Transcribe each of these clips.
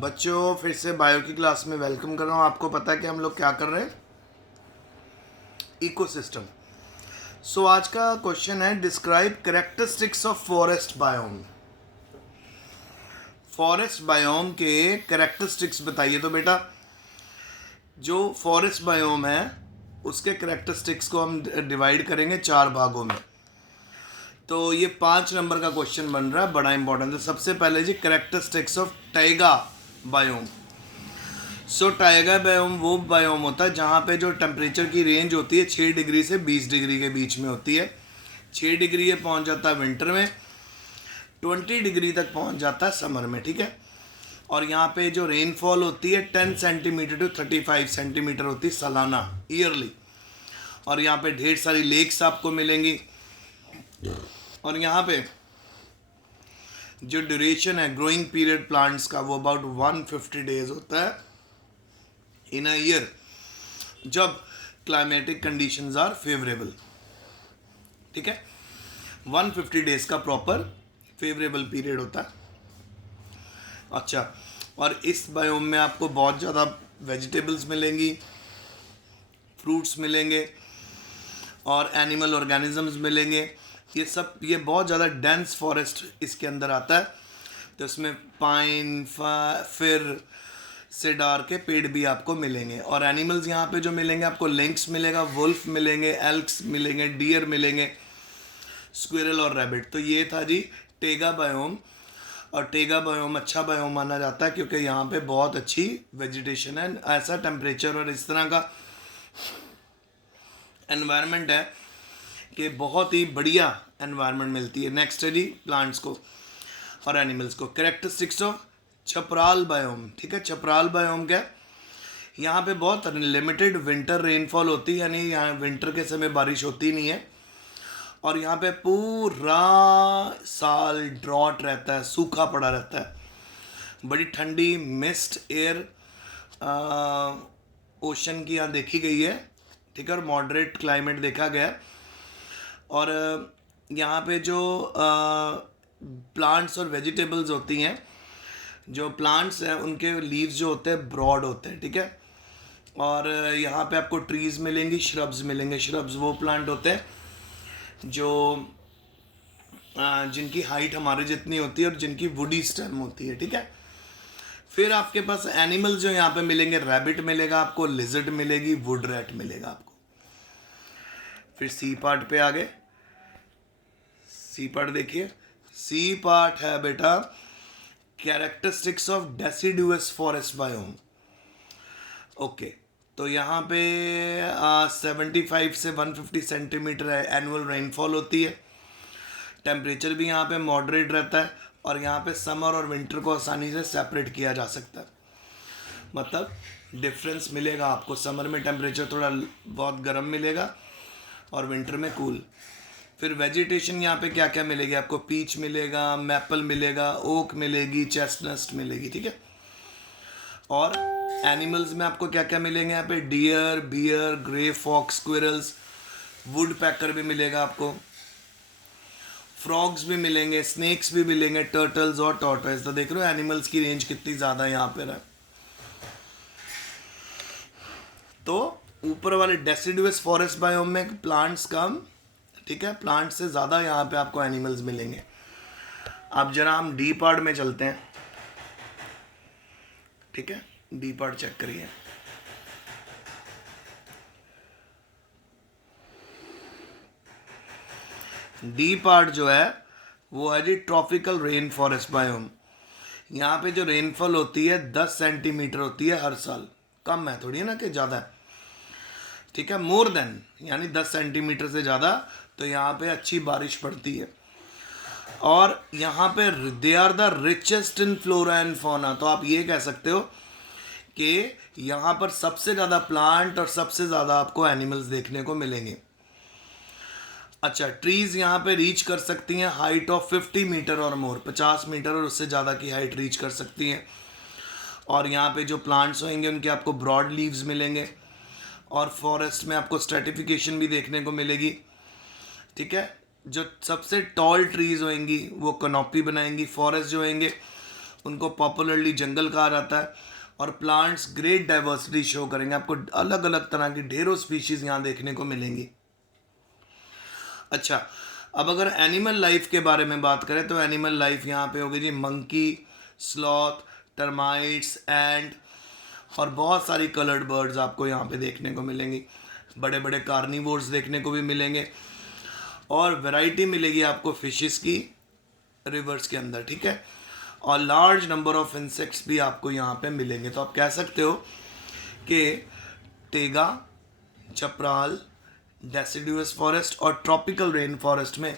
बच्चों फिर से बायो की क्लास में वेलकम कर रहा हूँ। आपको पता है कि हम लोग क्या कर रहे हैं, इकोसिस्टम। सो आज का क्वेश्चन है describe characteristics of forest biome. Forest biome के कैरेक्टरिस्टिक्स बताइए। तो बेटा जो फॉरेस्ट बायोम है उसके कैरेक्टरिस्टिक्स को हम डिवाइड करेंगे 4 भागों में। तो ये 5 नंबर का क्वेश्चन बन रहा है, बड़ा इंपॉर्टेंट है। सबसे पहले जी characteristics of taiga biome. So taiga biome वो बायोम होता है जहाँ पे जो टेम्परेचर की रेंज होती है 6 डिग्री से 20 डिग्री के बीच में होती है। 6 डिग्री ये पहुँच जाता है विंटर में, 20 डिग्री तक पहुँच जाता है समर में, ठीक है। और यहाँ पे जो रेनफॉल होती है 10 सेंटीमीटर टू 35 सेंटीमीटर होती है सालाना, ईयरली। और यहाँ पे ढेर सारी लेक्स आपको मिलेंगी। और यहाँ पे जो ड्यूरेशन है ग्रोइंग पीरियड प्लांट्स का वो अबाउट 150 डेज होता है इन अ ईयर, जब क्लाइमेटिक कंडीशंस आर फेवरेबल, ठीक है। 150 डेज का प्रॉपर फेवरेबल पीरियड होता है। अच्छा, और इस बायोम में आपको बहुत ज़्यादा वेजिटेबल्स मिलेंगी, फ्रूट्स मिलेंगे और एनिमल ऑर्गेनिजम्स मिलेंगे। ये बहुत ज़्यादा डेंस फॉरेस्ट इसके अंदर आता है। तो इसमें पाइन, फिर सेडार के पेड़ भी आपको मिलेंगे। और एनिमल्स यहाँ पे जो मिलेंगे आपको लिंक्स मिलेगा, वुल्फ मिलेंगे, एल्क्स मिलेंगे, डियर मिलेंगे, स्क्विरल और रैबिट। तो ये था जी टेगा बायोम। और टेगा बायोम अच्छा बायोम माना जाता है क्योंकि यहाँ पे बहुत अच्छी वेजिटेशन है, ऐसा टेम्परेचर और इस तरह का एनवायरनमेंट है कि बहुत ही बढ़िया एनवायरनमेंट मिलती है। नेक्स्ट है जी प्लांट्स को और एनिमल्स को। कैरेक्टरिस्टिक्स ऑफ छपराल बायोम, ठीक है। छपराल बायोम क्या, यहाँ पे बहुत लिमिटेड विंटर रेनफॉल होती है, यानी यहाँ विंटर के समय बारिश होती नहीं है। और यहाँ पे पूरा साल ड्रॉट रहता है, सूखा पड़ा रहता है। बड़ी ठंडी मिस्ट एयर ओशन की यहाँ देखी गई है, ठीक है। और मॉडरेट क्लाइमेट देखा गया है। और यहाँ पे जो प्लांट्स और वेजिटेबल्स होती हैं, जो प्लांट्स हैं उनके लीव्स जो होते हैं ब्रॉड होते हैं, ठीक है। और यहाँ पे आपको ट्रीज़ मिलेंगी, श्रब्स मिलेंगे। श्रब्स वो प्लांट होते हैं जो जिनकी हाइट हमारे जितनी होती है और जिनकी वुडी स्टेम होती है, ठीक है। फिर आपके पास एनिमल्स जो यहाँ पे मिलेंगे, रैबिट मिलेगा आपको, लिजर्ड मिलेगी, वुड रैट मिलेगा आपको। फिर सी पार्ट पे आ गए। सी पार्ट देखिए, सी पार्ट है बेटा characteristics of deciduous forest biome. Okay, तो यहाँ पे 75 से 150 सेंटीमीटर एनुअल रेनफॉल होती है। टेम्परेचर भी यहाँ पे मॉडरेट रहता है और यहाँ पे समर और विंटर को आसानी से सेपरेट किया जा सकता है। मतलब डिफरेंस मिलेगा आपको, समर में टेम्परेचर थोड़ा बहुत गर्म मिलेगा और विंटर में कूल। फिर वेजिटेशन यहाँ पे क्या क्या मिलेगी आपको, पीच मिलेगा, मैपल मिलेगा, ओक मिलेगी, चेस्टनट मिलेगी, ठीक है। और एनिमल्स में आपको क्या क्या मिलेंगे यहाँ पे, deer, bear, grey fox, squirrels, woodpecker भी मिलेगा आपको, फ्रॉग्स भी मिलेंगे, स्नेक्स भी मिलेंगे, टर्टल्स और टॉर्टोइज। तो देख रहे हो एनिमल्स की रेंज कितनी ज़्यादा यहाँ पर है। तो ऊपर वाले डेसिडुअस फॉरेस्ट बायोम में प्लांट्स कम, ठीक है, प्लांट से ज़्यादा यहाँ पे आपको एनिमल्स मिलेंगे। अब जरा हम डी पार्ट में चलते हैं, ठीक है। डी पार्ट चेक करिए। डी पार्ट जो है वो है जी ट्रॉपिकल रेन फॉरेस्ट बायोम। यहाँ पे जो रेनफॉल होती है 10 सेंटीमीटर होती है हर साल। कम है थोड़ी है ना कि ज़्यादा है, ठीक है। मोर देन यानी 10 सेंटीमीटर से ज़्यादा, तो यहाँ पे अच्छी बारिश पड़ती है। और यहाँ पे they are the richest in flora and fauna. तो आप ये कह सकते हो कि यहाँ पर सबसे ज़्यादा प्लांट और सबसे ज़्यादा आपको एनिमल्स देखने को मिलेंगे। अच्छा, ट्रीज़ यहाँ पे रीच कर सकती हैं हाइट ऑफ 50 मीटर और मोर, 50 मीटर और उससे ज़्यादा की हाइट रीच कर सकती हैं। और यहाँ पे जो प्लांट्स होंगे उनके आपको ब्रॉड लीव्स मिलेंगे। और फॉरेस्ट में आपको स्ट्रेटिफिकेशन भी देखने को मिलेगी, ठीक है। जो सबसे टॉल ट्रीज़ होंगी वो कनॉपी बनाएंगी। फॉरेस्ट जो होंगे उनको पॉपुलरली जंगल कहा जाता है। और प्लांट्स ग्रेट डाइवर्सिटी शो करेंगे, आपको अलग अलग तरह की ढेरों स्पीशीज़ यहाँ देखने को मिलेंगी। अच्छा, अब अगर एनिमल लाइफ के बारे में बात करें तो एनिमल लाइफ यहाँ पे होगी जी मंकी, स्लॉथ, टर्माइट्स, एंड और बहुत सारी कलर्ड बर्ड्स आपको यहाँ पे देखने को मिलेंगी। बड़े बड़े कार्निवोर्स देखने को भी मिलेंगे और वैरायटी मिलेगी आपको फिशेस की रिवर्स के अंदर, ठीक है। और लार्ज नंबर ऑफ इंसेक्ट्स भी आपको यहाँ पे मिलेंगे। तो आप कह सकते हो कि टेगा, चपराल, डेसिडुअस फॉरेस्ट और ट्रॉपिकल रेन फॉरेस्ट में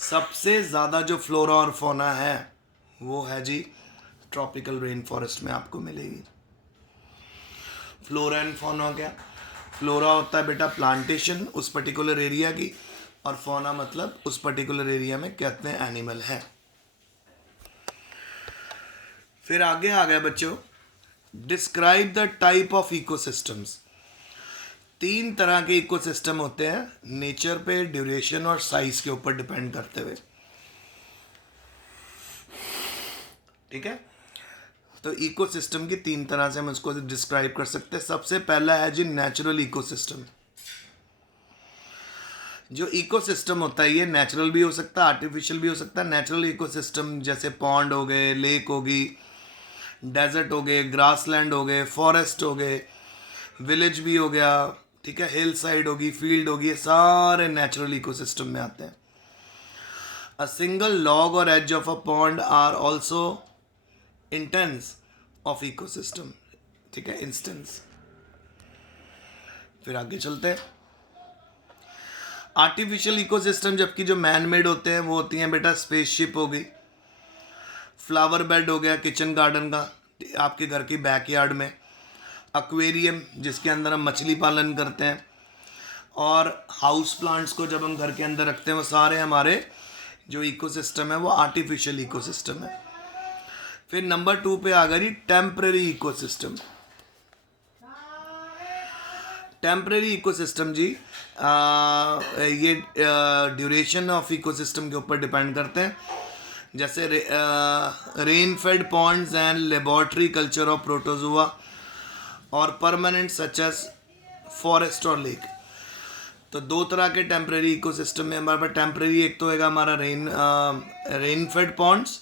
सबसे ज़्यादा जो फ्लोरा और फौना है वो है जी ट्रॉपिकल रेन फॉरेस्ट में आपको मिलेगी। फ्लोरा एंड फौना क्या? फ्लोरा होता है बेटा प्लांटेशन उस पर्टिकुलर एरिया की, और फौना मतलब उस पर्टिकुलर एरिया में कितने एनिमल है। फिर आगे आ गया बच्चों, describe the type of ecosystems. 3 तरह के इकोसिस्टम होते हैं, नेचर पे, ड्यूरेशन और साइज के ऊपर डिपेंड करते हुए, ठीक है। तो इकोसिस्टम की 3 तरह से हम इसको डिस्क्राइब कर सकते हैं। सबसे पहला है जी नेचुरल इकोसिस्टम। जो इकोसिस्टम होता है ये नेचुरल भी हो सकता है, आर्टिफिशियल भी हो सकता है। नेचुरल इकोसिस्टम जैसे पॉन्ड हो गए, लेक होगी, डेजर्ट हो गए, ग्रासलैंड हो गए, फॉरेस्ट हो गए, विलेज भी हो गया, ठीक है, हिल साइड होगी, फील्ड होगी, ये सारे नेचुरल इकोसिस्टम में आते हैं। अ सिंगल लॉग और edge of a pond are also intense of ecosystem, ठीक है, इंस्टेंस। फिर आगे चलते हैं। आर्टिफिशियल इकोसिस्टम जबकि जो मैन मेड होते हैं वो होती हैं बेटा स्पेसशिप हो गई, फ्लावर बेड हो गया किचन गार्डन का आपके घर की बैकयार्ड में, एक्वेरियम जिसके अंदर हम मछली पालन करते हैं, और हाउस प्लांट्स को जब हम घर के अंदर रखते हैं, वो सारे हमारे जो इकोसिस्टम है वो आर्टिफिशियल इकोसिस्टम है। फिर नंबर 2 पे आ गई टेम्परेरी इकोसिस्टम। टेम्परेरी इकोसिस्टम जी ये ड्यूरेशन ऑफ इकोसिस्टम के ऊपर डिपेंड करते हैं। जैसे rain fade Pond's and laboratory culture of protozoa और परमानेंट सच एज फॉरेस्ट और लेक। तो 2 तरह के टेम्परेरी इकोसिस्टम में हमारे पास टेम्परेरी एक तो है हमारा रेन फेड पॉन्ड्स,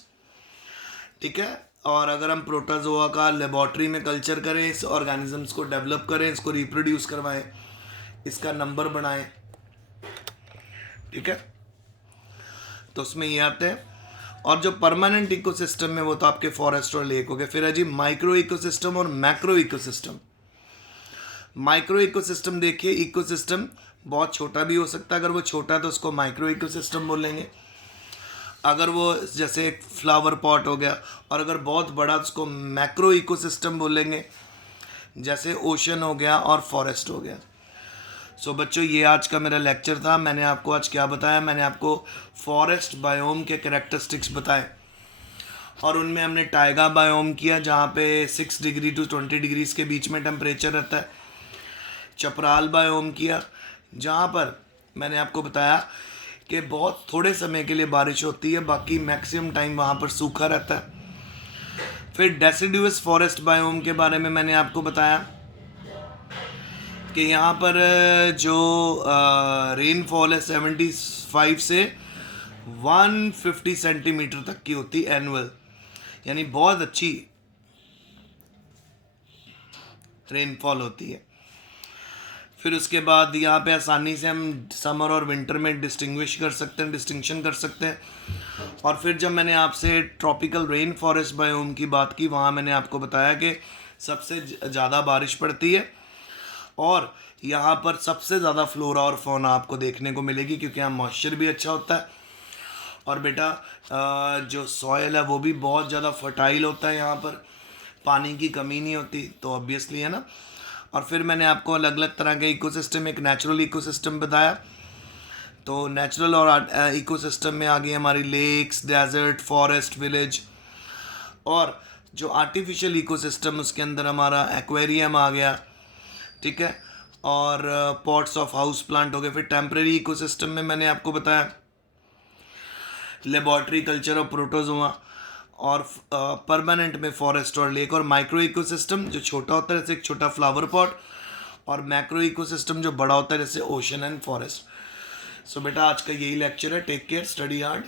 ठीक है, और अगर हम प्रोटोजोआ का लेबोरेटरी में कल्चर करें, इस ऑर्गेनिजम्स को डेवलप करें, इसको रिप्रोड्यूस करवाएं, इसका नंबर बढ़ाएं, ठीक है, तो उसमें ये आते हैं। और जो परमानेंट इकोसिस्टम में वो तो आपके फॉरेस्ट और लेक हो गए। फिर है जी माइक्रो इकोसिस्टम और मैक्रो इकोसिस्टम। माइक्रो इकोसिस्टम देखिए, इकोसिस्टम बहुत छोटा भी हो सकता है, अगर वो छोटा है तो उसको माइक्रो इकोसिस्टम बोलेंगे, अगर वो जैसे एक फ्लावर पॉट हो गया, और अगर बहुत बड़ा तो उसको मैक्रो इकोसिस्टम बोलेंगे, जैसे ओशन हो गया और फॉरेस्ट हो गया। सो बच्चों ये आज का मेरा लेक्चर था। मैंने आपको आज क्या बताया? मैंने आपको फॉरेस्ट बायोम के कैरेक्टरिस्टिक्स बताए, और उनमें हमने टाइगा बायोम किया जहाँ पे 6 डिग्री टू 20 डिग्रीज के बीच में टेम्परेचर रहता है। चपराल बायोम किया जहाँ पर मैंने आपको बताया कि बहुत थोड़े समय के लिए बारिश होती है, बाकी मैक्सिमम टाइम वहाँ पर सूखा रहता है। फिर डेसिडुअस फॉरेस्ट बायोम के बारे में मैंने आपको बताया कि यहाँ पर जो रेनफॉल है 75 से 150 सेंटीमीटर तक की होती है एनुअल, यानी बहुत अच्छी रेनफॉल होती है। फिर उसके बाद यहाँ पे आसानी से हम समर और विंटर में डिस्टिंक्शन कर सकते हैं। और फिर जब मैंने आपसे ट्रॉपिकल रेन फॉरेस्ट बायोम की बात की, वहाँ मैंने आपको बताया कि सबसे ज़्यादा बारिश पड़ती है और यहाँ पर सबसे ज़्यादा फ्लोरा और फौना आपको देखने को मिलेगी, क्योंकि यहाँ मॉइस्चर भी अच्छा होता है, और बेटा जो सॉयल है वो भी बहुत ज़्यादा फर्टाइल होता है, यहाँ पर पानी की कमी नहीं होती, तो ऑब्वियसली है ना। और फिर मैंने आपको अलग अलग तरह के इकोसिस्टम, एक नेचुरल इकोसिस्टम बताया, तो नेचुरल और इकोसिस्टम में आ गई हमारी लेक्स, डेजर्ट, फॉरेस्ट, विलेज, और जो आर्टिफिशियल इकोसिस्टम उसके अंदर हमारा एक्वेरियम आ गया, ठीक है, और पॉट्स ऑफ हाउस प्लांट हो गए। फिर टेम्परेरी इकोसिस्टम में मैंने आपको बताया लेबोरेटरी कल्चर ऑफ प्रोटोजोआ, और परमानेंट में फॉरेस्ट और लेक, और माइक्रो इकोसिस्टम जो छोटा होता है जैसे एक छोटा फ्लावर पॉट, और मैक्रो इकोसिस्टम जो बड़ा होता है जैसे ओशन एंड फॉरेस्ट। सो बेटा आज का यही लेक्चर है। Take care, study hard.